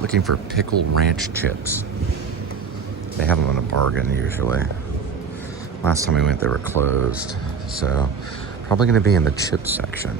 looking for pickled ranch chips. They have them on a bargain usually. Last time we went, they were closed. So, probably going to be in the chip section.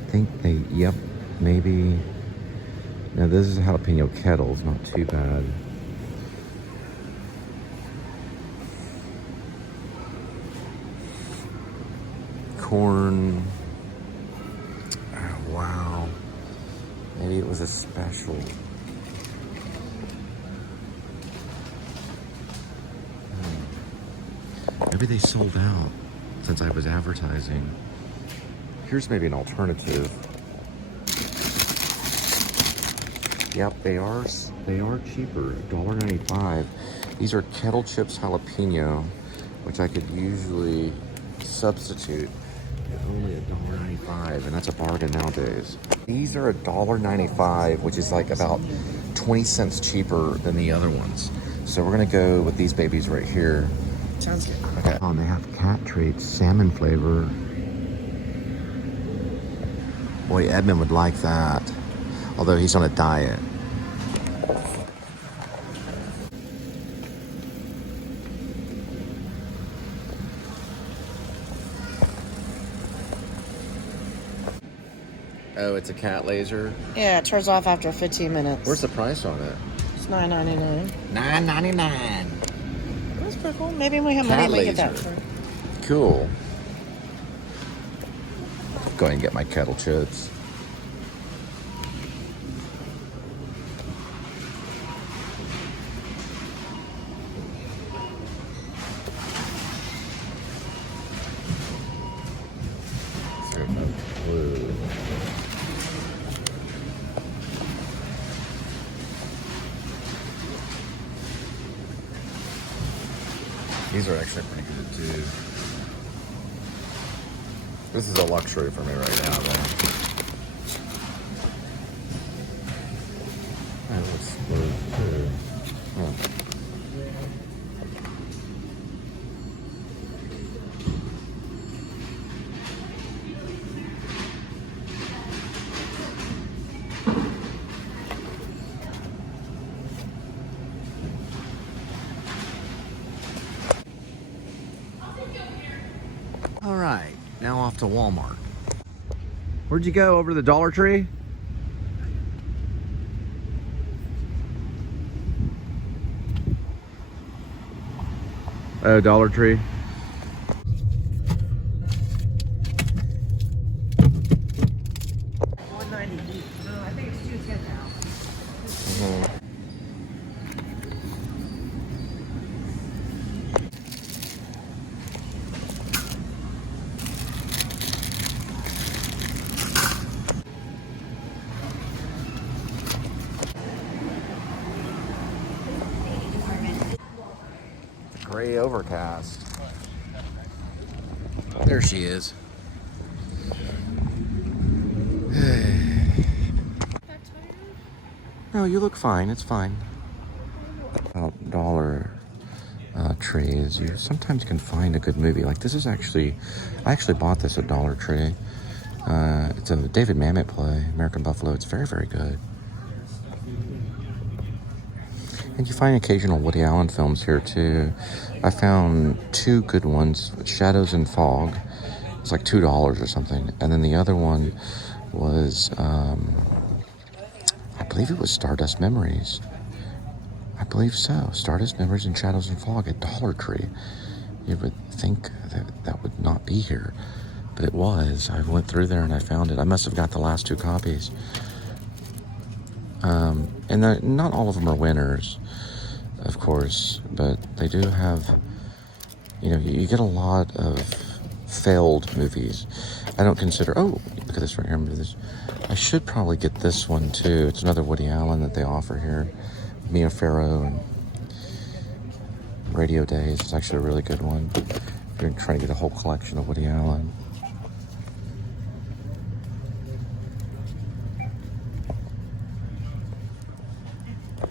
I think they, yep, maybe. Now this is jalapeno kettles, not too bad. Corn. Oh, wow. Maybe it was a special. Maybe they sold out since I was advertising. Here's maybe an alternative. Yep, they are cheaper, $1.95. These are kettle chips jalapeno, which I could usually substitute at only $1.95, and that's a bargain nowadays. These are $1.95, which is like about 20 cents cheaper than the other ones. So we're gonna go with these babies right here. Sounds good. Okay. Oh, and they have cat treats, salmon flavor. Boy, Edmund would like that, although he's on a diet. Oh, it's a cat laser? Yeah, it turns off after 15 minutes. Where's the price on it? It's $9.99. $9.99. That's pretty cool. Maybe we have money and we get that for. Cool. Go ahead and get my kettle chips. Blue. These are actually pretty good too. This is a luxury for me right now, though. That looks blue too. Huh. All right, now off to Walmart. Where'd you go? Over to the Dollar Tree? Oh, Dollar Tree. $1.90 deep. No, I think it's $2.10 now. Gray overcast. There she is. No, you look fine. It's fine. Dollar Tree is you sometimes can find a good movie. Like this is actually, I actually bought this at Dollar Tree. It's a David Mamet play, American Buffalo. It's very, very good. And you find occasional Woody Allen films here too. I found two good ones, Shadows and Fog. It's like $2 or something. And then the other one was, I believe it was Stardust Memories. I believe so. Stardust Memories and Shadows and Fog at Dollar Tree. You would think that would not be here, but it was. I went through there and I found it. I must have got the last two copies. And not all of them are winners, of course, but they do have, you know, you get a lot of failed movies. I don't consider, oh, look at this right here, remember this. I should probably get this one too. It's another Woody Allen that they offer here. Mia Farrow and Radio Days. It's actually a really good one. If you're trying to get a whole collection of Woody Allen.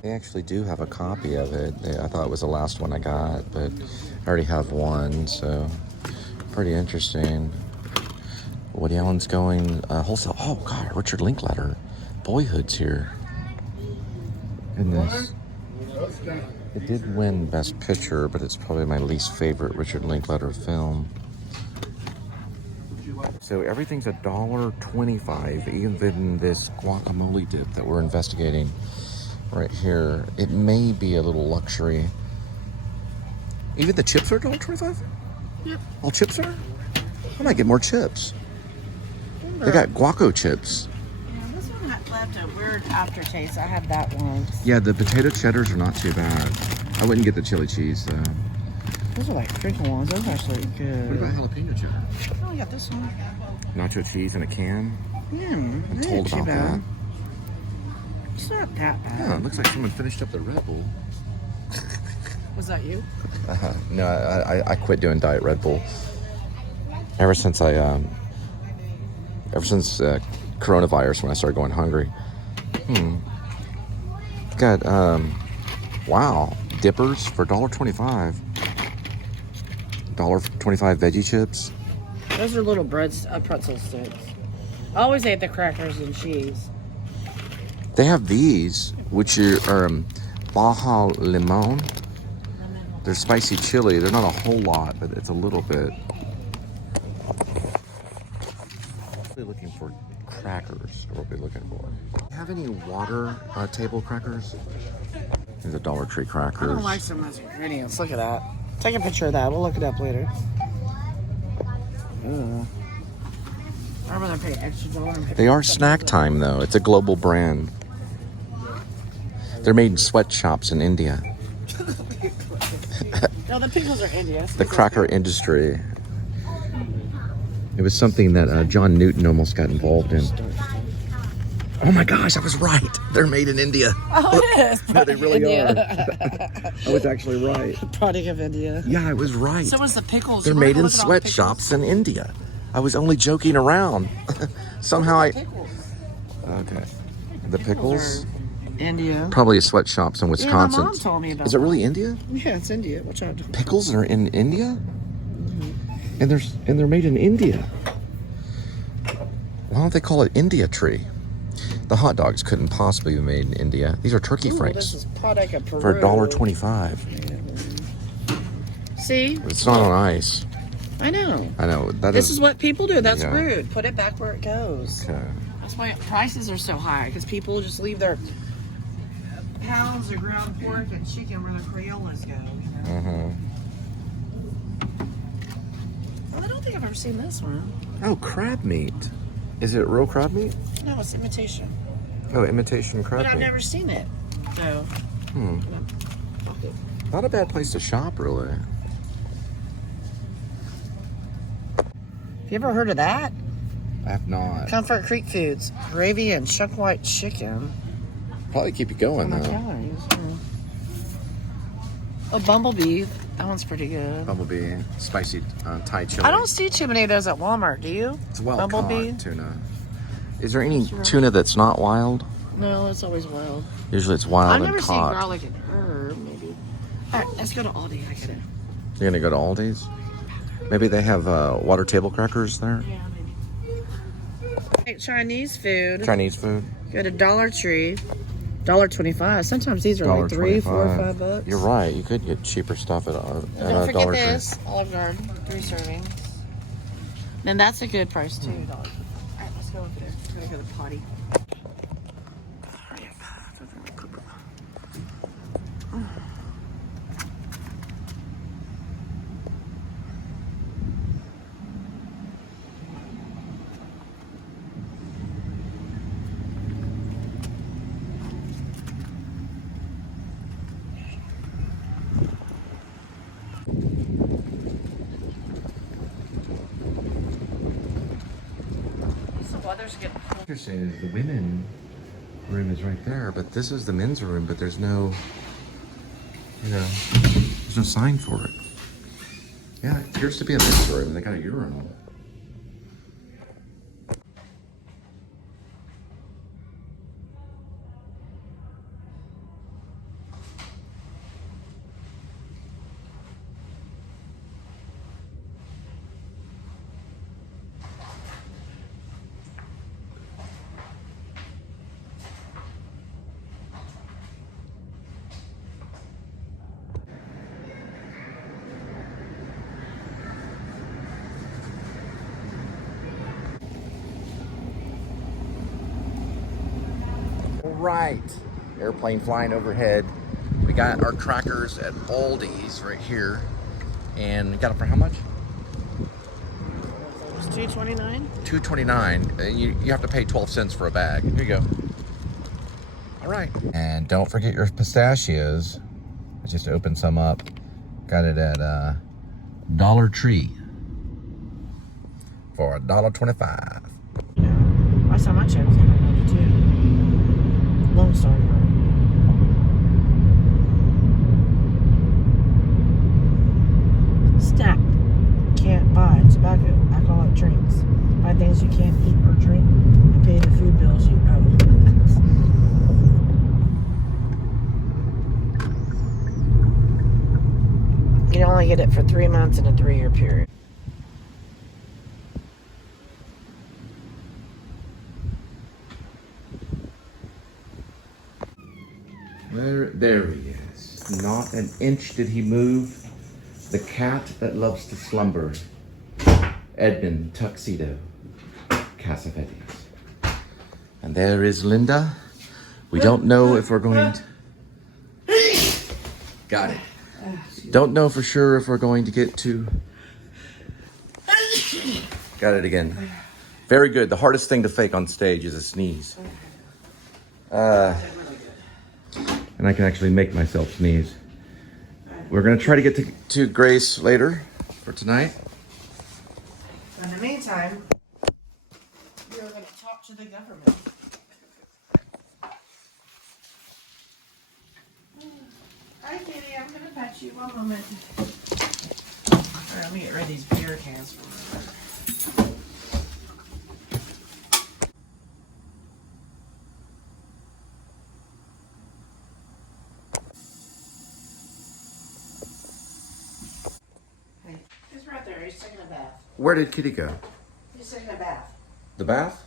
They actually do have a copy of it. I thought it was the last one I got, but I already have one, so pretty interesting. Woody Allen's going wholesale. Oh, God, Richard Linklater. Boyhood's here. In this. It did win Best Picture, but it's probably my least favorite Richard Linklater film. So everything's $1.25, even this guacamole dip that we're investigating right here. It may be a little luxury. Even the chips are $1.25? Yep. All chips are? I might get more chips. They got guaco chips. Yeah, this one left a weird aftertaste. I had that once. Yeah, the potato cheddars are not too bad. I wouldn't get the chili cheese though. Those are like crinkle ones. Those are actually good. What about jalapeno cheddar? Oh, I got this one. Nacho cheese in a can? Yeah, I'm told about that. It's not that bad. Yeah, it looks like someone finished up the Red Bull. Was that you? No, I quit doing Diet Red Bull. Ever since coronavirus, when I started going hungry. Got, wow, dippers for $1.25. $1.25 veggie chips. Those are little pretzel sticks. I always ate the crackers and cheese. They have these, which are Baja Limon. They're spicy chili. They're not a whole lot, but it's a little bit. Really looking for crackers. What we're looking for. Do you have any water table crackers? There's a Dollar Tree crackers. I don't like some of those ingredients. Look at that. Take a picture of that. We'll look it up later. I'd rather pay extra $1 and pick They are up snack something. time though. It's a global brand. They're made in sweatshops in India. No, the pickles are India. The cracker industry. It was something that John Newton almost got involved in. Oh my gosh, I was right. They're made in India. Oh, it is. No, they really India. I was actually right. Product of India. Yeah, I was right. So was the pickles. They're made in sweatshops in India. I was only joking around. Somehow I... Okay. The pickles? India. Probably sweatshops in Wisconsin. Yeah, my mom told me about Is it really India? Yeah, it's India. Watch out. Pickles are in India? And they're made in India. Why don't they call it India tree? The hot dogs couldn't possibly be made in India. These are turkey franks This is product of Peru. for $1.25. See? It's not on ice. I know. I know. This is what people do. That's Yeah. rude. Put it back where it goes. Okay. That's why prices are so high, because people just leave their pounds of ground pork and chicken where the Crayolas go. You know? Well, I don't think I've ever seen this one. Oh, crab meat. Is it real crab meat? No, it's imitation. Oh, imitation crab But I've meat. never seen it. So. Not a bad place to shop, really. Have you ever heard of that? I have not. Comfort Creek Foods. Gravy and chuck white chicken. Probably keep you going, Oh, my though. calories. Oh, Bumblebee. That one's pretty good. Bumblebee, spicy Thai chili. I don't see too many of those at Walmart, do you? It's wild Bumblebee? caught tuna. Is there any tuna that's not wild? No, it's always wild. Usually it's wild I've and never seen caught. garlic and herb, maybe. All right, let's go to Aldi. I get it. You're gonna go to Aldi's? Maybe they have water table crackers there? Yeah, maybe. Chinese food. Chinese food? Go to Dollar Tree. $1.25. Sometimes these are like $3, $4, $5. You're right. You could get cheaper stuff at a Don't forget Dollar Tree. this. Olive Garden. 3 servings. And that's a good price too. $1. All right, let's go over there. I'm gonna go to the potty. Interesting is the women room is right there, but this is the men's room, but there's no, there's no sign for it. Yeah, it appears to be a men's room. They got a urinal. right. Airplane flying overhead. We got our crackers at ALDi's right here. And we got it for how much? It's $2.29. $2.29. You have to pay 12 cents for a bag. Here you go. All right. And don't forget your pistachios. I just opened some up. Got it at Dollar Tree for $1.25. I saw my check was going to go too. Lone Star. Snap. Can't buy tobacco, alcoholic drinks. Buy things you can't eat or drink, and pay the food bills you owe. You only get it for 3 months in a 3-year period. There he is. Not an inch did he move. The cat that loves to slumber. Edmund, Tuxedo, Cassavetes. And there is Linda. We don't know if we're going to... Got it. Don't know for sure if we're going to get to... Got it again. Very good. The hardest thing to fake on stage is a sneeze. And I can actually make myself sneeze. We're gonna try to get to Grace later for tonight. In the meantime, we're going to talk to the government. Hi, Kitty. I'm going to pet you. 1 moment. All right, let me get rid of these beer cans for a minute. He's right there. He's taking a bath. Where did Kitty go? He's taking a bath. The bath?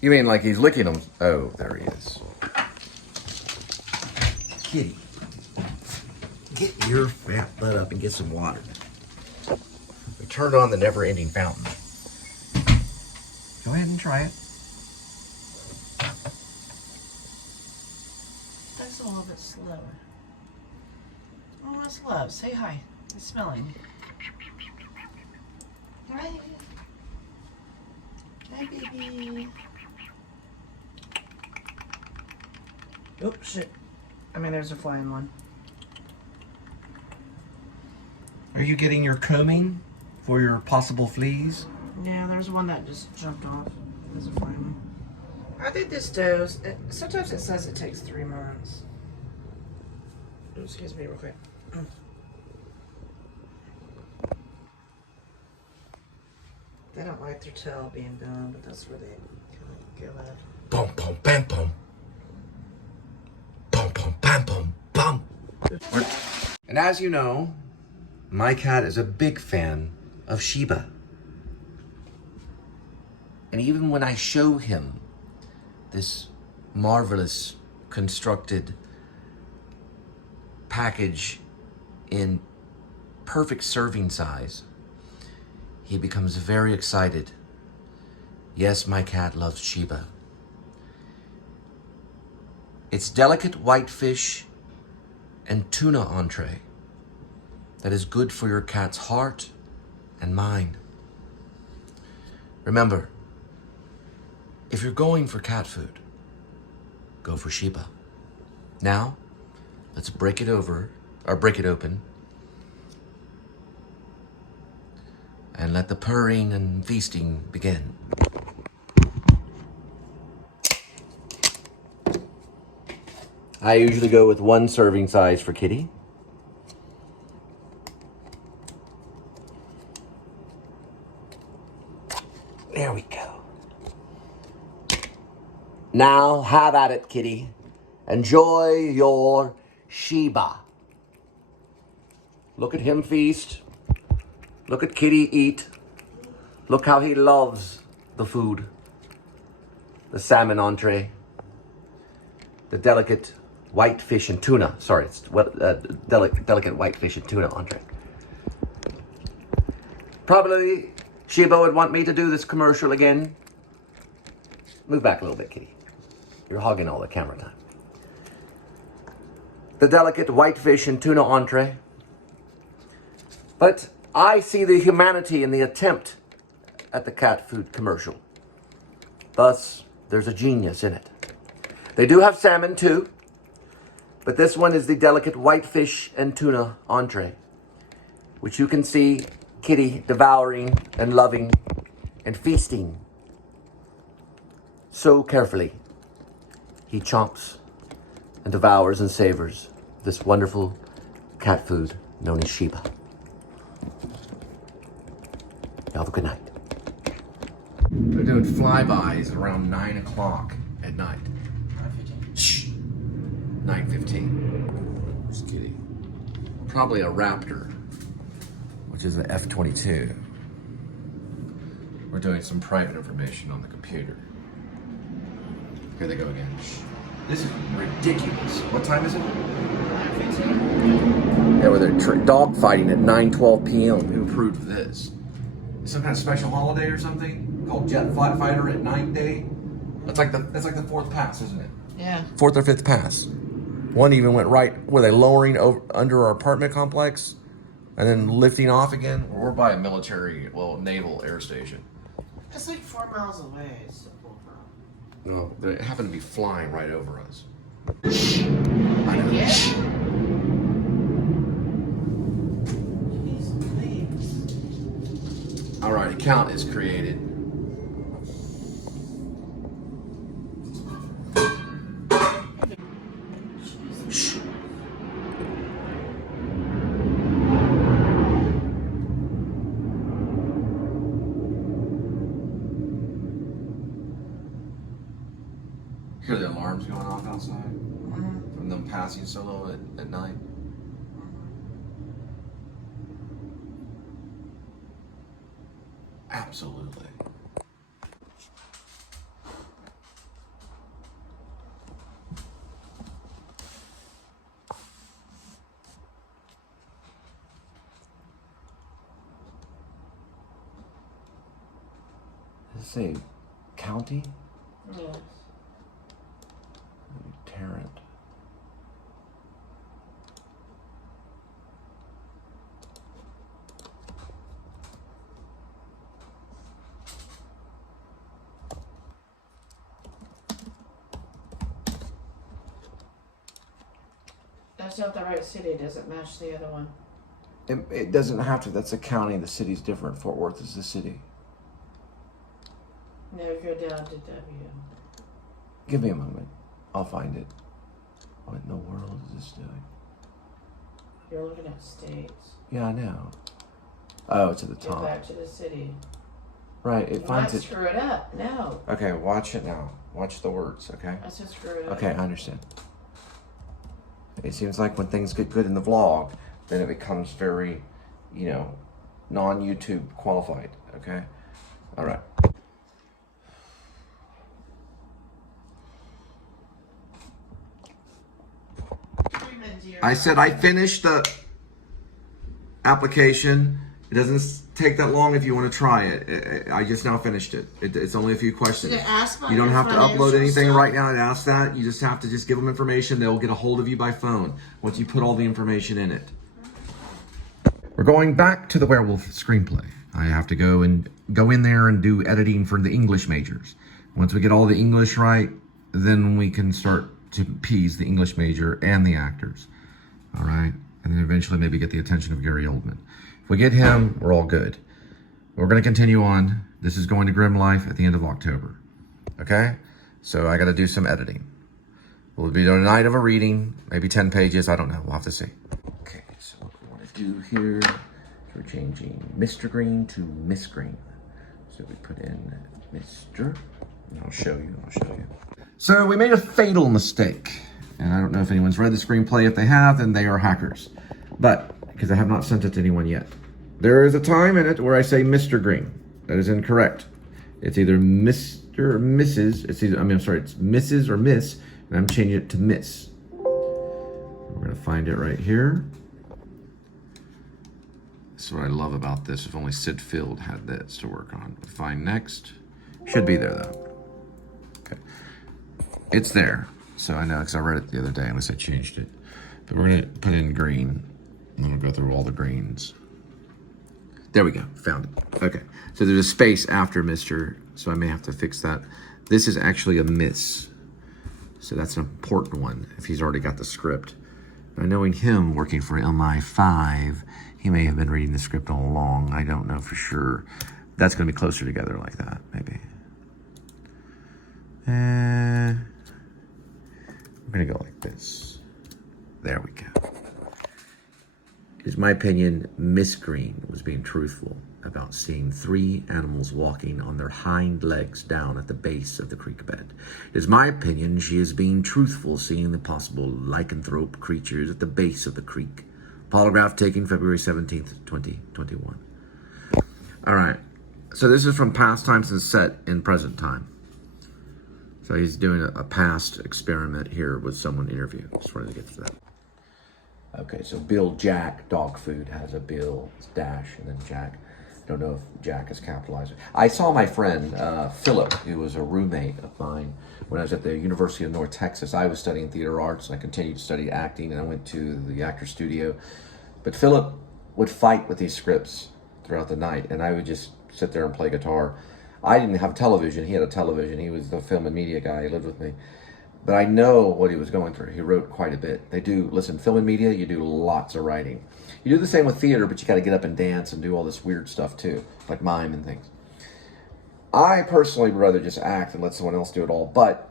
You mean like he's licking them? Oh, there he is. Kitty, get your fat butt up and get some water. We turned on the never-ending fountain. Go ahead and try it. That's a little bit slower. Oh, that's love. Say hi. It's smelling. Hi. Hi, baby. Oh, shit. I mean, there's a flying one. Are you getting your combing for your possible fleas? Yeah, there's one that just jumped off. There's a flying one. I think this dose, sometimes it says it takes 3 months. Oh, excuse me real quick. They don't like their tail being done, but that's where they kind of go at. Boom, boom, bam, boom. Boom, boom, bam, boom, bum. And as you know, my cat is a big fan of Sheba. And even when I show him this marvelous constructed package in perfect serving size, he becomes very excited. Yes, my cat loves Sheba. It's delicate white fish and tuna entree that is good for your cat's heart and mind. Remember, if you're going for cat food, go for Sheba. Now, let's break it open, and let the purring and feasting begin. I usually go with 1 serving size for Kitty. There we go. Now, have at it, Kitty. Enjoy your Sheba. Look at him feast. Look at Kitty eat. Look how he loves the food. The salmon entree. The delicate white fish and tuna. Sorry, it's delicate white fish and tuna entree. Probably Sheba would want me to do this commercial again. Move back a little bit, Kitty. You're hogging all the camera time. The delicate whitefish and tuna entree. But I see the humanity in the attempt at the cat food commercial. Thus, there's a genius in it. They do have salmon too, but this one is the delicate whitefish and tuna entree, which you can see Kitty devouring and loving and feasting so carefully. He chomps and devours and savors this wonderful cat food known as Sheba. You have a good night. They're doing flybys around 9 o'clock at night. 9:15. Shh. 9:15. Just kidding. Probably a Raptor, which is an F-22. We're doing some private information on the computer. Here they go again. Shh. This is ridiculous. What time is it? 9:15. Yeah, where they're dog fighting at 9:12 p.m. Who approved this? Some kind of special holiday or something called Jet Fighter at Night Day. That's like the fourth pass, isn't it? Yeah. Fourth or fifth pass. One even went right. Were they lowering over under our apartment complex, and then lifting off again? We're by a military, well, naval air station. It's like 4 miles away. It's so cool. No, they happen to be flying right over us. I know. Yeah. All right, account is created. Shh. Hear the alarms going off outside from them passing solo at night. Absolutely. Does it say county? Yes. Tarrant. That's not the right city. Does it match the other one? It doesn't have to. That's a county. The city's different. Fort Worth is the city. No, go down to W. Give me a moment. I'll find it. What in the world is this doing? You're looking at states. Yeah, I know. Oh, it's at the Go top. back to the city. Right, You it might finds it. screw it up. No. Okay, watch it now. Watch the words, okay? I said screw it up. Okay, I understand. It seems like when things get good in the vlog, then it becomes very, you know, non-YouTube qualified, okay? All right. I said I finished the application. It doesn't take that long if you want to try it. I just now finished it. It's only a few questions. Did it ask about You don't your have to upload financial anything stuff? right now. It asks that. You just have to just give them information. They'll get a hold of you by phone once you put all the information in it. We're going back to the werewolf screenplay. I have to go in there and do editing for the English majors. Once we get all the English right, then we can start to appease the English major and the actors. All right, and then eventually maybe get the attention of Gary Oldman. If we get him, we're all good. We're going to continue on. This is going to Grim Life at the end of October. Okay, so I got to do some editing. We'll be doing a night of a reading, maybe 10 pages. I don't know. We'll have to see. Okay, so what we want to do here is we're changing Mr. Green to Miss Green. So we put in Mr. And I'll show you. So we made a fatal mistake. And I don't know if anyone's read the screenplay. If they have, then they are hackers. But, because I have not sent it to anyone yet. There is a time in it where I say Mr. Green. That is incorrect. It's either Mr. or Mrs. It's Mrs. or Miss, and I'm changing it to Miss. We're going to find it right here. This is what I love about this. If only Sid Field had this to work on. Find next. Should be there, though. Okay. it's there. So I know, because I read it the other day unless I changed it. But we're going to put in green. And we'll go through all the greens. There we go. Found it. Okay. So there's a space after Mr. So I may have to fix that. This is actually a miss. So that's an important one if he's already got the script. Now, knowing him working for MI5, he may have been reading the script all along. I don't know for sure. That's going to be closer together like that, maybe. We're going to go like this. There we go. It is my opinion, Miss Green was being truthful about seeing 3 animals walking on their hind legs down at the base of the creek bed. It is my opinion she is being truthful seeing the possible lycanthrope creatures at the base of the creek. Polygraph taken February 17th, 2021. All right. So this is from past times and set in present time. So he's doing a past experiment here with someone interviewed. Just wanted to get to that. Okay, so Bill Jack dog food has a Bill, it's dash, and then Jack. I don't know if Jack is capitalized. I saw my friend Philip, who was a roommate of mine when I was at the University of North Texas. I was studying theater arts, and I continued to study acting, and I went to the actor studio. But Philip would fight with these scripts throughout the night, and I would just sit there and play guitar. I didn't have television. He had a television. He was the film and media guy. He lived with me. But I know what he was going through. He wrote quite a bit. Listen, film and media, you do lots of writing. You do the same with theater, but you got to get up and dance and do all this weird stuff too, like mime and things. I personally would rather just act and let someone else do it all, but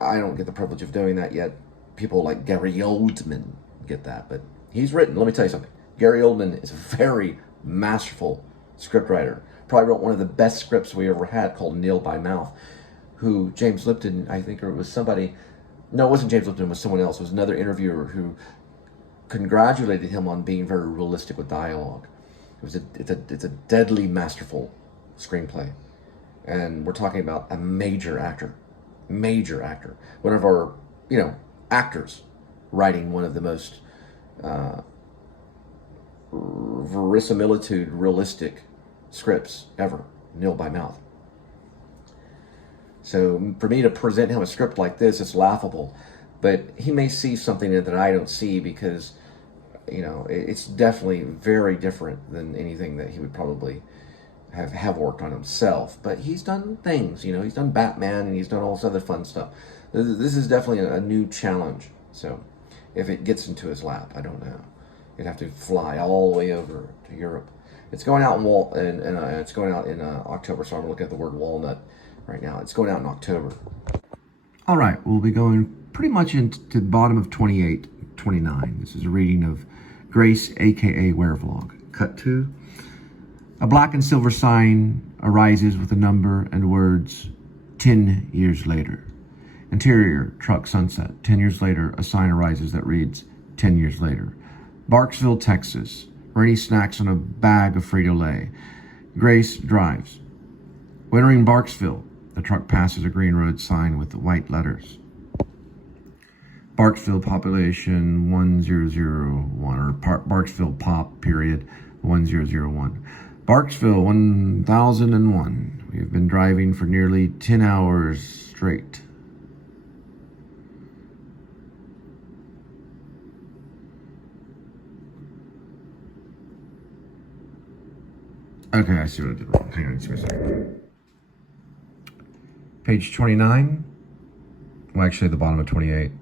I don't get the privilege of doing that yet. People like Gary Oldman get that, but he's written. Let me tell you something. Gary Oldman is a very masterful scriptwriter. Probably wrote one of the best scripts we ever had called Nil by Mouth. Who James Lipton, I think, or it was somebody, no, it wasn't James Lipton, it was someone else. It was another interviewer who congratulated him on being very realistic with dialogue. It's a deadly masterful screenplay. And we're talking about a major actor. One of our, actors writing one of the most verisimilitude, realistic scripts ever, Nil by Mouth. So for me to present him a script like this, it's laughable. But he may see something in it that I don't see because, it's definitely very different than anything that he would probably have worked on himself. But he's done things, he's done Batman and he's done all this other fun stuff. This is definitely a new challenge. So if it gets into his lap, I don't know. You'd have to fly all the way over to Europe. It's going out in October, so I'm looking at the word walnut right now. It's going out in October. All right, we'll be going pretty much into the bottom of 28, 29. This is a reading of Grace, aka Werevlog. Cut 2. A black and silver sign arises with a number and words, 10 years later. Interior, truck sunset. 10 years later, a sign arises that reads, 10 years later. Barksville, Texas. Rainy snacks on a bag of Frito-Lay. Grace drives. Entering Barksville, the truck passes a green road sign with white letters. Barksville population 1001, or Barksville pop period 1001. Barksville 1001. We have been driving for nearly 10 hours straight. Okay, I see what I did wrong. Hang on, just a second. Page 29. Well, actually, the bottom of 28.